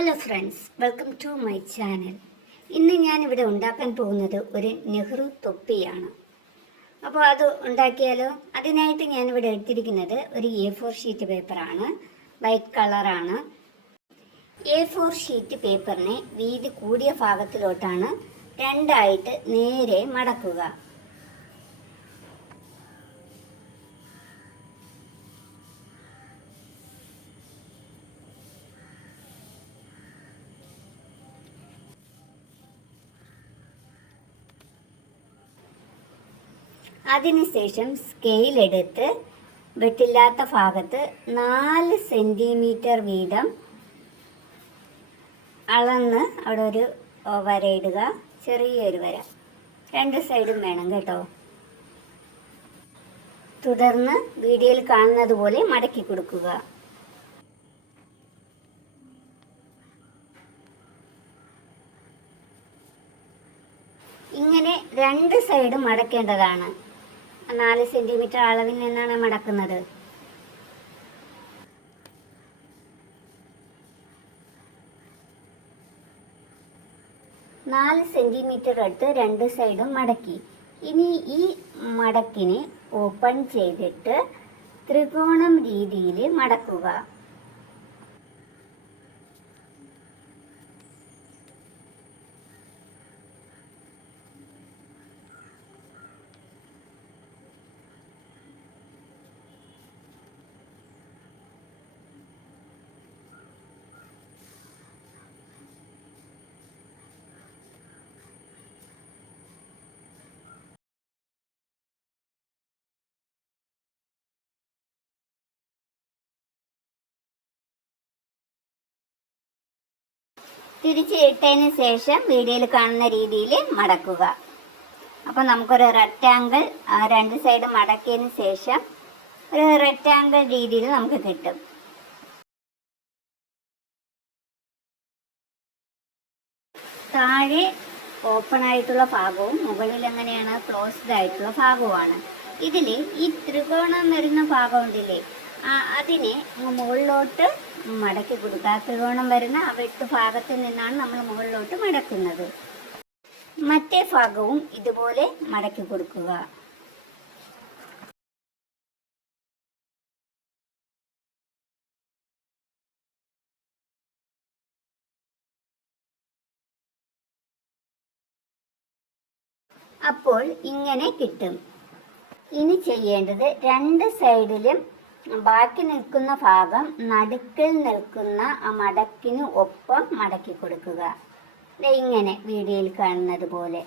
Hello friends welcome to my channel ഇന്ന് ഞാനിവിടെ ഉണ്ടാക്കാൻ പോകുന്നത് ഒരു നെഹ്റു തൊപ്പിയാണ്. അപ്പോൾ അത് ഉണ്ടാക്കിയാലോ? അതിനായിട്ട് ഞാനിവിടെ എടുത്തിരിക്കുന്നത് ഒരു എ ഫോർ ഷീറ്റ് പേപ്പറാണ് വൈറ്റ് കളറാണ് എ ഫോർ ഷീറ്റ് പേപ്പറിനെ വീതി കൂടിയ ഭാഗത്തിലോട്ടാണ് രണ്ടായിട്ട് നേരെ മടക്കുക. അതിനുശേഷം സ്കെയിൽ എടുത്ത് വെട്ടില്ലാത്ത ഭാഗത്ത് നാല് സെന്റിമീറ്റർ വീതം അളന്ന് അവിടെ ഒരു വരയിടുക ചെറിയൊരു വര. രണ്ട് സൈഡും വേണം കേട്ടോ. തുടർന്ന് വീഡിയോയിൽ കാണുന്നത് പോലെ മടക്കി കൊടുക്കുക. ഇങ്ങനെ രണ്ട് സൈഡും മടക്കേണ്ടതാണ്. നാല് സെന്റിമീറ്റർ അളവിൽ നിന്നാണ് മടക്കുന്നത്. നാല് സെന്റിമീറ്റർ എടുത്ത് രണ്ട് സൈഡും മടക്കി. ഇനി ഈ മടക്കിനെ ഓപ്പൺ ചെയ്തിട്ട് ത്രികോണം രീതിയിൽ മടക്കുക. തിരിച്ച് ഇട്ടതിന് ശേഷം വീഡിയോയിൽ കാണുന്ന രീതിയിൽ മടക്കുക. അപ്പോൾ നമുക്കൊരു റെക്റ്റാങ്കിൾ രണ്ട് സൈഡ് മടക്കിയതിന് ശേഷം ഒരു റെക്റ്റാങ്കിൾ രീതിയിൽ നമുക്ക് കിട്ടും. താഴെ ഓപ്പൺ ആയിട്ടുള്ള ഭാഗവും മുകളിൽ എങ്ങനെയാണ് ക്ലോസ്ഡ് ആയിട്ടുള്ള ഭാഗവുമാണ്. ഇതിൽ ഈ ത്രികോണം വരുന്ന ഭാഗം ഉണ്ടല്ലേ അതിനെ മുകളിലോട്ട് മടക്കി കൊടുക്കുക. ത്രികോണം വരുന്ന ആ വെട്ട് ഭാഗത്തിൽ നിന്നാണ് നമ്മൾ മുകളിലോട്ട് മടക്കുന്നത്. മറ്റേ ഭാഗവും ഇതുപോലെ മടക്കി കൊടുക്കുക. അപ്പോൾ ഇങ്ങനെ കിട്ടും. ഇനി ചെയ്യേണ്ടത് രണ്ട് സൈഡിലും ബാക്കി നിൽക്കുന്ന ഭാഗം നടുക്കിൽ നിൽക്കുന്ന ആ മടക്കിന് ഒപ്പം മടക്കി കൊടുക്കുക. ഇങ്ങനെ വീഡിയോയിൽ കാണുന്നത് പോലെ.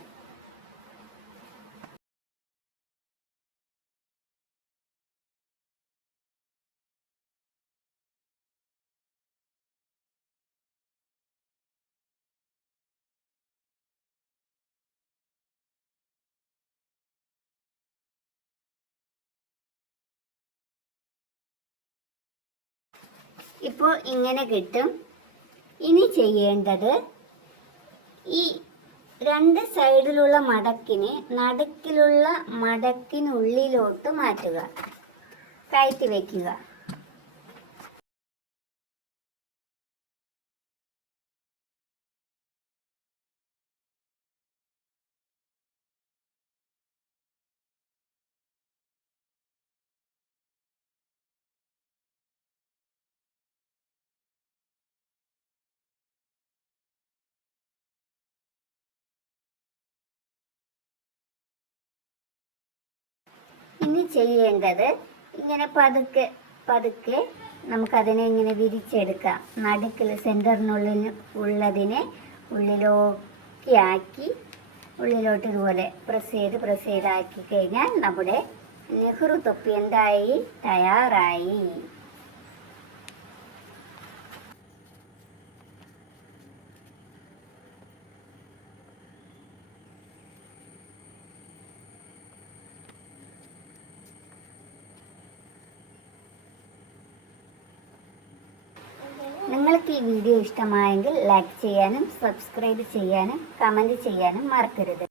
ഇപ്പോൾ ഇങ്ങനെ കിട്ടും. ഇനി ചെയ്യേണ്ടത് ഈ രണ്ട് സൈഡിലുള്ള മടക്കിനെ നടുക്കിലുള്ള മടക്കിനുള്ളിലോട്ട് മാറ്റുക. കയറ്റി വയ്ക്കുക. ഇനി ചെയ്യേണ്ടത് ഇങ്ങനെ പതുക്കെ പതുക്കെ നമുക്കതിനെ ഇങ്ങനെ വിരിച്ചെടുക്കാം. നടുക്കിൽ സെന്ററിനുള്ളിൽ ഉള്ളതിനെ ഉള്ളിലോക്കി ആക്കി ഉള്ളിലോട്ട് ഇതുപോലെ പ്രസ് ചെയ്ത് പ്രസ് ചെയ്താക്കി കഴിഞ്ഞാൽ നമ്മുടെ നെഹ്റു തൊപ്പി എന്തായി? തയ്യാറായി. ഈ വീഡിയോ ഇഷ്ടമായെങ്കിൽ ലൈക്ക് ചെയ്യാനും സബ്സ്ക്രൈബ് ചെയ്യാനും കമന്റ് ചെയ്യാനും മറക്കരുത്.